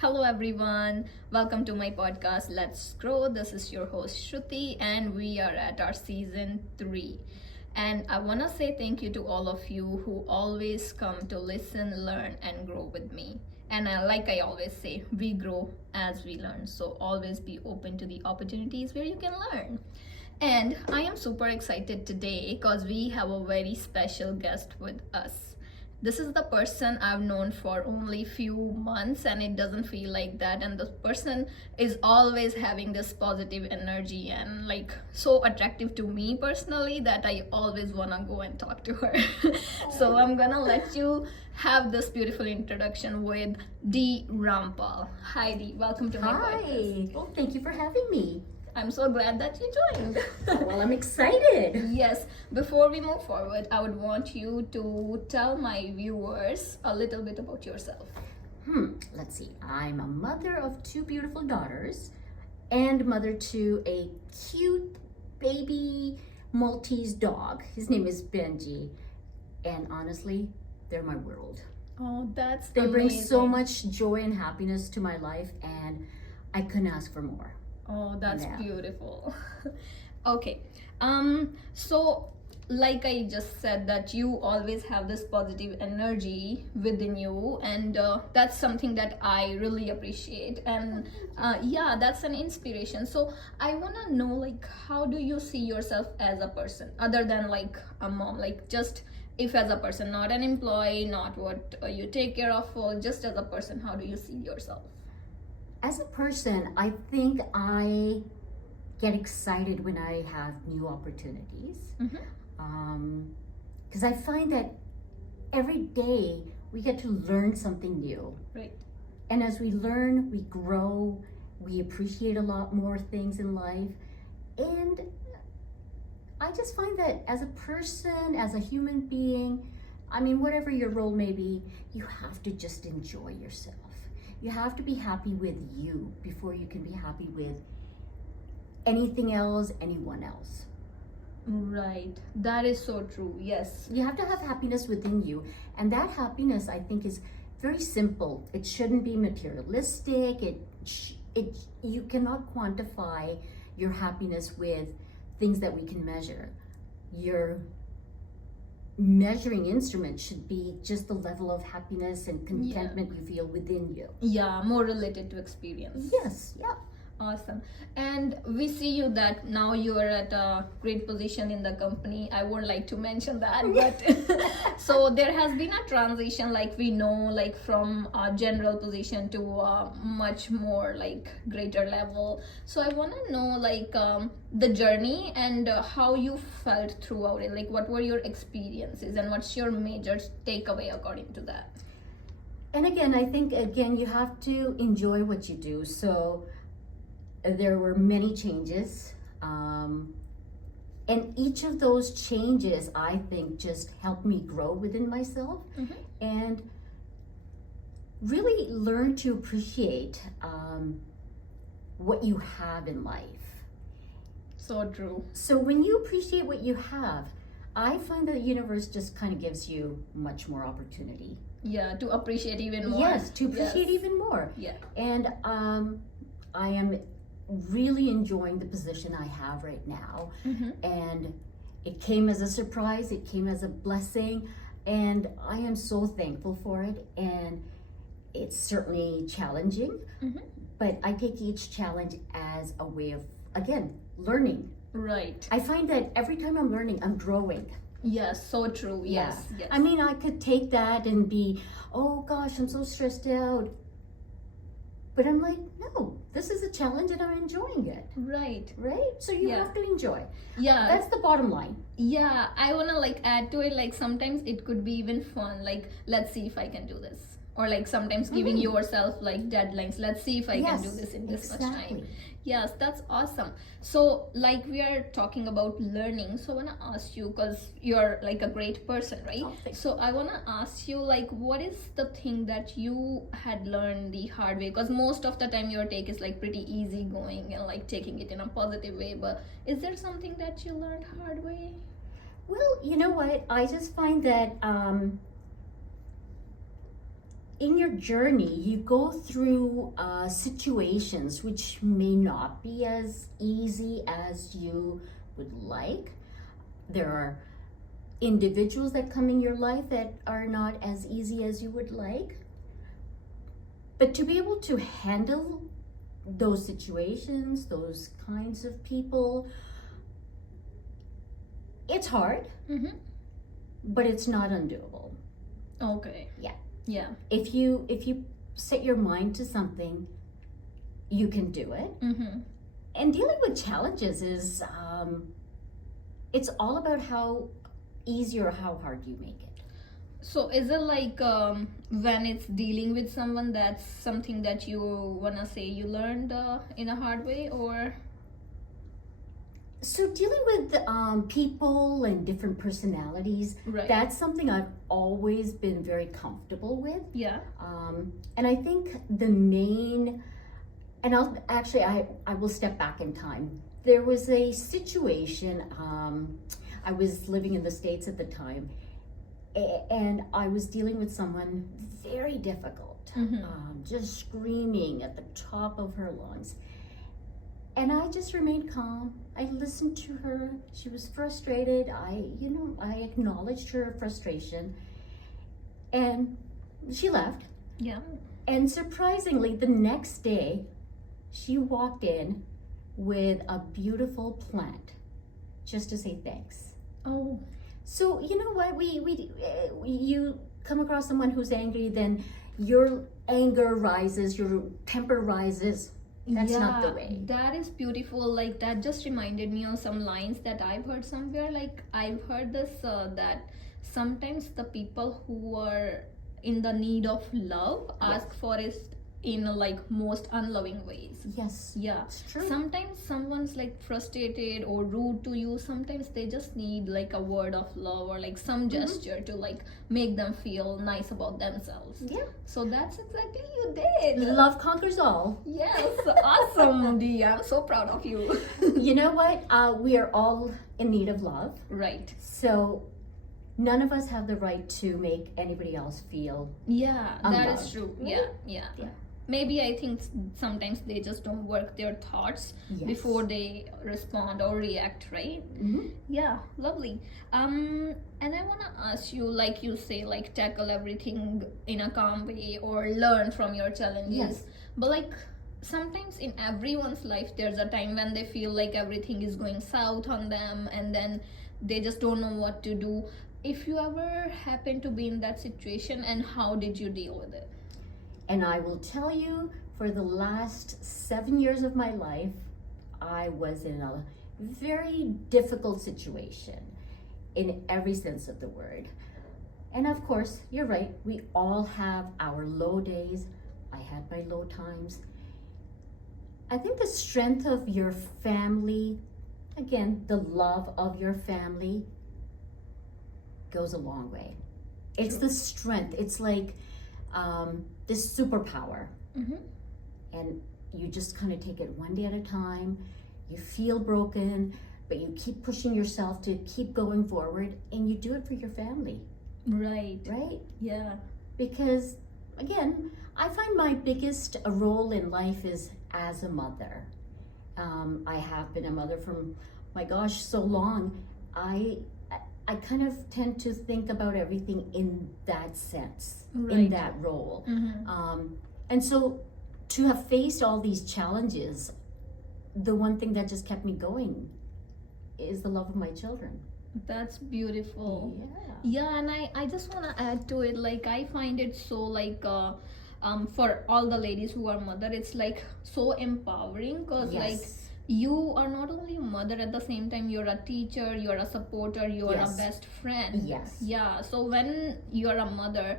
Hello, everyone. Welcome to my podcast, Let's Grow. This is your host, Shruti, and we are at our season 3. And I want to say thank you to all of you who always come to listen, learn, and grow with me. And like I always say, we grow as we learn. So always be open to the opportunities where you can learn. And I am super excited today because we have a very special guest with us. This is the person I've known for only few months, and it doesn't feel like that. And this person is always having this positive energy and like so attractive to me personally that I always wanna go and talk to her. So I'm gonna let you have this beautiful introduction with Dee Rampal. Hi Dee, welcome to my podcast. Hi. Well, thank you for having me. I'm so glad that you joined. Well, I'm excited. Yes, before we move forward, I would want you to tell my viewers a little bit about yourself. Let's see. I'm a mother of 2 beautiful daughters and mother to a cute baby Maltese dog. His name is Benji. And honestly, they're my world. Oh, that's They bring amazing. so much joy and happiness to my life, and I couldn't ask for more. Oh, that's Yeah. beautiful. Okay. So like I just said that you always have this positive energy within you, and that's something that I really appreciate. And yeah, that's an inspiration. So I want to know, like, how do you see yourself as a person other than like a mom, like just if as a person, not an employee, not what you take care of, or just as a person, how do you see yourself? As a person, I think I get excited when I have new opportunities. Because I find that every day we get to learn something new. Right. And as we learn, we grow, we appreciate a lot more things in life. And I just find that as a person, as a human being, I mean, whatever your role may be, you have to just enjoy yourself. You have to be happy with you before you can be happy with anything else, anyone else. Right. That is so true. Yes. You have to have happiness within you. And that happiness, I think, is very simple. It shouldn't be materialistic. You cannot quantify your happiness with things that we can measure. Your measuring instrument should be just the level of happiness and contentment you feel within you. Yeah, more related to experience. Yes, yeah. Awesome. And we see you that now you are at a great position in the company. I won't like to mention that, but so there has been a transition, like we know, like from a general position to a much more like greater level. So I want to know like the journey and how you felt throughout it. Like what were your experiences and what's your major takeaway according to that? And again, I think you have to enjoy what you do. So there were many changes, and each of those changes I think just helped me grow within myself and really learn to appreciate what you have in life. So true. So when you appreciate what you have, I find that the universe just kind of gives you much more opportunity. Yeah, to appreciate even more. Yes, to appreciate even more. Yeah. And I am really enjoying the position I have right now. And it came as a surprise, it came as a blessing, and I am so thankful for it. And it's certainly challenging, but I take each challenge as a way of, again, learning. Right. I find that every time I'm learning, I'm growing. Yes, so true. Yes, Yeah. yes. I mean, I could take that and be, oh gosh, I'm so stressed out. But I'm like, no, this is a challenge and I'm enjoying it. Right. Right? So you have to enjoy. Yeah. That's the bottom line. Yeah, I wanna like add to it, like sometimes it could be even fun, like let's see if I can do this. Or like sometimes giving yourself like deadlines. Let's see if I can do this in this much time. Yes, that's awesome. So like we are talking about learning, so I want to ask you, because you're like a great person, right? So I want to ask you, like, what is the thing that you had learned the hard way? Because most of the time your take is like pretty easy going and like taking it in a positive way, but is there something that you learned hard way? Well, you know what? I just find that in your journey, you go through situations which may not be as easy as you would like. There are individuals that come in your life that are not as easy as you would like. But to be able to handle those situations, those kinds of people, it's hard, but it's not undoable. Okay. Yeah. Yeah. If you set your mind to something, you can do it. And dealing with challenges is it's all about how easy or how hard you make it. So is it like when it's dealing with someone, that's something that you wanna say you learned in a hard way, or? So dealing with people and different personalities, Right. that's something I've always been very comfortable with. Yeah. And I think the main, and I will step back in time. There was a situation, I was living in the States at the time, and I was dealing with someone very difficult, just screaming at the top of her lungs. And I just remained calm. I listened to her. She was frustrated. I acknowledged her frustration, and she left. Yeah. And surprisingly, the next day, she walked in with a beautiful plant, just to say thanks. Oh. So you know what? You come across someone who's angry, then your anger rises, your temper rises. That's not the way. That is beautiful. Like, that just reminded me of some lines that I've heard somewhere. Like, I've heard this that sometimes the people who are in the need of love ask for it in like most unloving ways. Yes. Yeah. It's true. Sometimes someone's like frustrated or rude to you. Sometimes they just need like a word of love or like some gesture to like make them feel nice about themselves. Yeah. So that's exactly you did. Love conquers all. Yes, awesome, Dee. I'm so proud of you. You know what? We are all in need of love. Right. So none of us have the right to make anybody else feel Yeah, that unloved. is true. Right? Yeah. Yeah. Maybe I think sometimes they just don't work their thoughts Yes. before they respond or react, right? Yeah, lovely. And I wanna ask you, like you say, like tackle everything in a calm way or learn from your challenges. Yes. But like sometimes in everyone's life there's a time when they feel like everything is going south on them and then they just don't know what to do. If you ever happen to be in that situation, and how did you deal with it? And I will tell you, for the last 7 years of my life, I was in a very difficult situation in every sense of the word. And of course, you're right, we all have our low days. I had my low times. I think the strength of your family, again, the love of your family, goes a long way. It's the strength. It's like this superpower. And you just kind of take it one day at a time. You feel broken, but you keep pushing yourself to keep going forward, and you do it for your family. Right. Yeah. Because again, I find my biggest role in life is as a mother. I have been a mother for, my gosh, so long. I kind of tend to think about everything in that sense, in that role. And so to have faced all these challenges, the one thing that just kept me going is the love of my children. That's beautiful. Yeah. And I just want to add to it, like I find it so like for all the ladies who are mother, it's like so empowering because like you are not only a mother, at the same time you're a teacher, you're a supporter, you're a best friend. Yeah, so when you're a mother,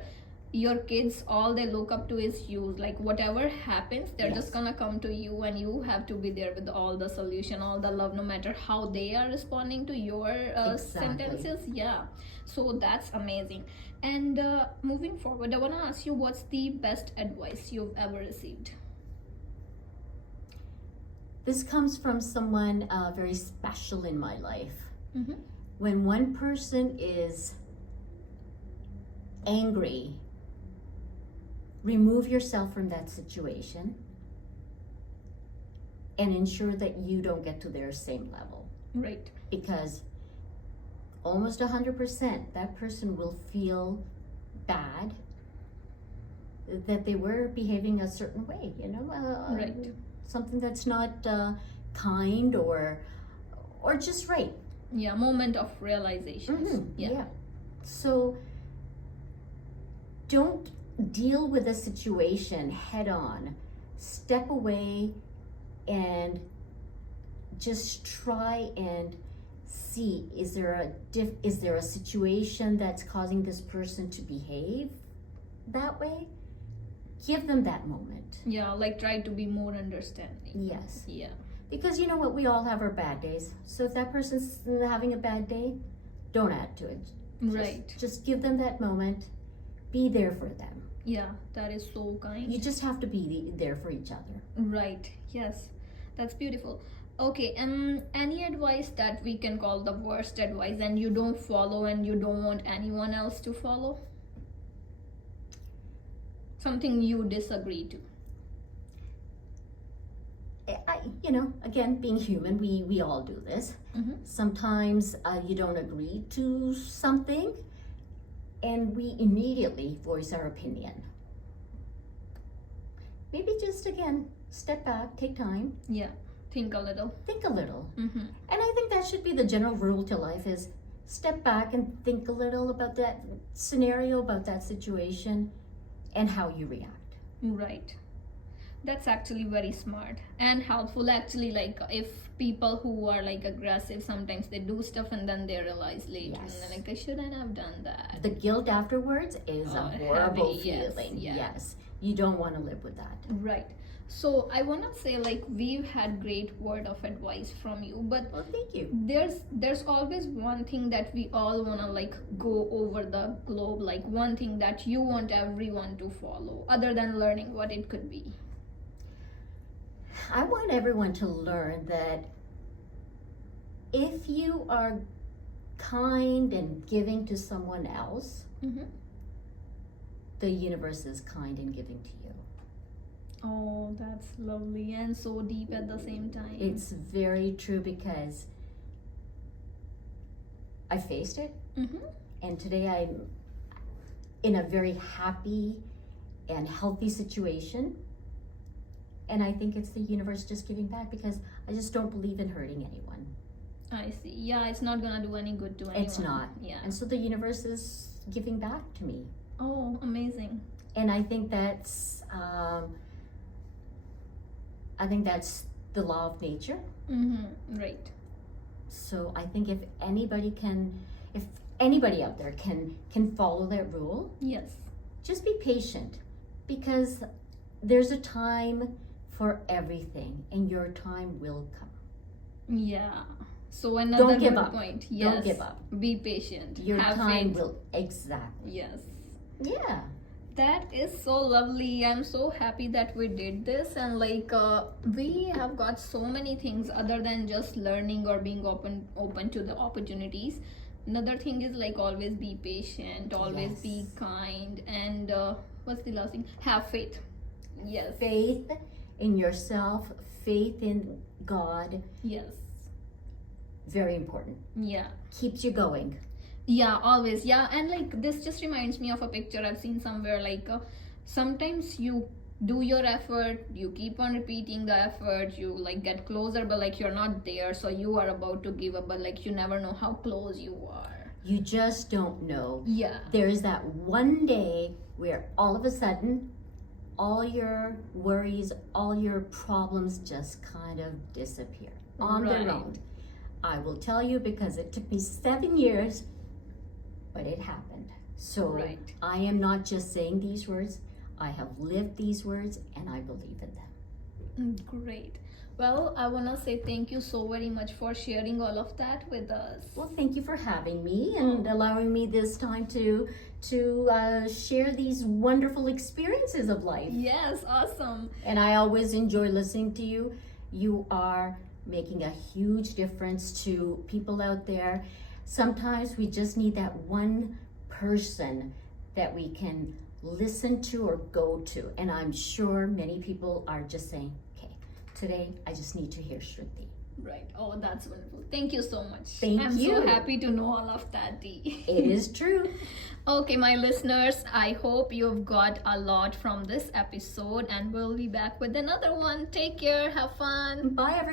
your kids, all they look up to is you. Like whatever happens, they're just gonna come to you, and you have to be there with all the solution, all the love, no matter how they are responding to your sentences. Yeah, so that's amazing. And moving forward, I want to ask you, what's the best advice you've ever received? This comes from someone very special in my life. When one person is angry, remove yourself from that situation and ensure that you don't get to their same level. Right. Because almost 100% that person will feel bad that they were behaving a certain way, Right. something that's not kind or just right. Yeah, moment of realizations. Yeah. So don't deal with a situation head on. Step away and just try and see, is there a situation that's causing this person to behave that way? Give them that moment. Yeah, like try to be more understanding. Yes. Yeah. Because you know what, we all have our bad days. So if that person's having a bad day, don't add to it. Right. Just give them that moment. Be there for them. Yeah, that is so kind. You just have to be there for each other. Right. Yes. That's beautiful. Okay, any advice that we can call the worst advice and you don't follow and you don't want anyone else to follow? Something you disagree to. Again, being human, we all do this. Mm-hmm. Sometimes you don't agree to something and we immediately voice our opinion. Maybe just, again, step back, take time. Yeah, think a little. Think a little. Mm-hmm. And I think that should be the general rule to life, is step back and think a little about that scenario, about that situation, and how you react. Right. That's actually very smart and helpful. Actually, like if people who are like aggressive, sometimes they do stuff and then they realize later, Yes. and they're like, I shouldn't have done that. The guilt afterwards is a horrible heavy, yes, feeling. yeah. Yes. You don't want to live with that. Right. So I wanna say, like, we've had great word of advice from you, but Well, thank you. there's always one thing that we all wanna like go over the globe, like one thing that you want everyone to follow, other than learning what it could be. I want everyone to learn that if you are kind and giving to someone else, Mm-hmm. the universe is kind and giving to you. Oh, that's lovely and so deep at the same time. It's very true, because I faced it, Mm-hmm. and today I'm in a very happy and healthy situation. And I think it's the universe just giving back, because I just don't believe in hurting anyone. I see. Yeah, it's not gonna do any good to anyone. It's not. Yeah. And so the universe is giving back to me. Oh, amazing. And I think that's the law of nature. Mm-hmm. Right. So I think if anybody out there can follow that rule, Yes. just be patient, because there's a time for everything, and your time will come. Yeah. So another Don't give good up. point. Yes. Don't give up. Be patient. Your Have time faith. will, exactly. Yes. Yeah. That is so lovely. I'm so happy that we did this, and like we have got so many things other than just learning or being open to the opportunities. Another thing is like always be patient, always Yes. be kind, and what's the last thing? Have faith. Yes. Faith in yourself, faith in God, Yes. very important. Yeah. Keeps you going. Yeah, always. Yeah, and like this just reminds me of a picture I've seen somewhere. Like sometimes you do your effort, you keep on repeating the effort, you like get closer, but like you're not there, so you are about to give up, but like you never know how close you are. You just don't know. Yeah. There is that one day where all of a sudden, all your worries, all your problems just kind of disappear on Right. their own. I will tell you, because it took me 7 years, but it happened. So Right. I am not just saying these words, I have lived these words, and I believe in them. Great. Well, I want to say thank you so very much for sharing all of that with us. Well, thank you for having me and allowing me this time to share these wonderful experiences of life. Yes, awesome. And I always enjoy listening to you. You are making a huge difference to people out there. Sometimes we just need that one person that we can listen to or go to. And I'm sure many people are just saying, okay, today I just need to hear Shruti. Right. Oh, that's wonderful. Thank you so much. Thank you. I'm so happy to know all of that, Dee. It is true. Okay, my listeners, I hope you've got a lot from this episode, and we'll be back with another one. Take care. Have fun. Bye, everyone.